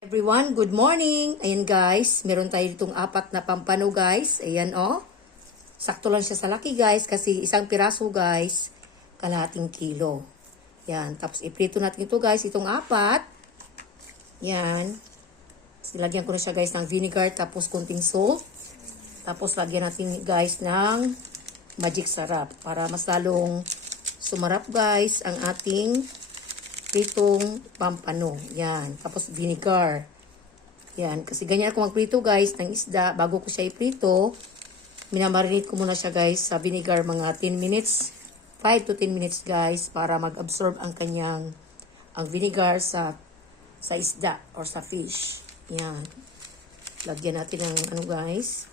Everyone, good morning! Ayan guys, meron tayo ditong apat na pampano guys. Ayan oh. Sakto lang siya sa laki guys kasi isang piraso guys, kalahating kilo. Yan, tapos iprito natin ito guys, itong apat. Yan. Lagyan ko na siya guys ng vinegar tapos konting salt. Tapos lagyan natin guys ng magic sarap para mas lalong sumarap guys ang ating pritong pampano. Yan. Tapos vinegar. Yan. Kasi ganyan ako magprito guys ng isda. Bago ko siya iprito, minamarinate ko muna siya guys sa vinegar mga 10 minutes. 5 to 10 minutes guys para mag-absorb ang vinegar sa isda or sa fish. Yan. Lagyan natin ng ano guys.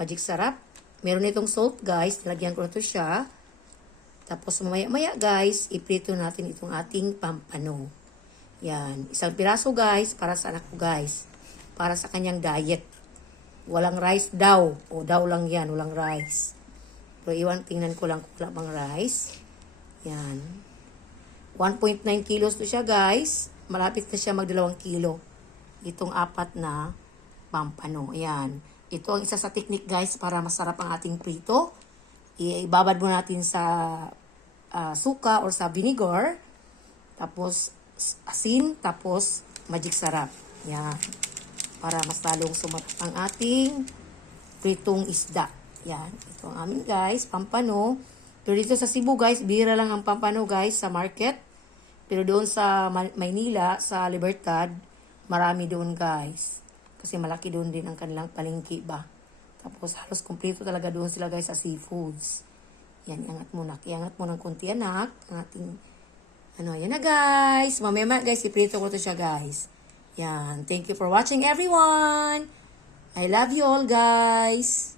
Magic sarap. Meron itong salt guys. Nilagyan ko na ito siya. Tapos mamaya-maya guys, iprito natin itong ating pampano. Yan. Isang piraso guys, para sa anak ko guys. Para sa kanyang diet. Walang rice daw. O daw lang yan, walang rice. Pero tingnan ko lang kung wala bang rice. Yan. 1.9 kilos to siya guys. Malapit na siya mag 2 kilo. Itong apat na pampano. Yan. Ito ang isa sa technique guys para masarap ang ating prito. Ibabad mo natin sa suka or sa vinegar. Tapos asin. Tapos magic sarap. Yan. Para mas lalong sumarap ang ating pritong isda. Yan. Ito ang amin guys. Pampano. Pero dito sa Cebu guys, bihira lang ang pampano guys sa market. Pero doon sa Maynila, sa Libertad, marami doon guys. Kasi malaki doon din ang kanilang palengke ba. Tapos halos kumpleto talaga doon sila guys sa seafoods. Yan, iangat mo na. Iangat mo ng konti anak. Ang ating, yan na guys. Mamaya guys, iprito ko to siya guys. Yan. Thank you for watching everyone. I love you all guys.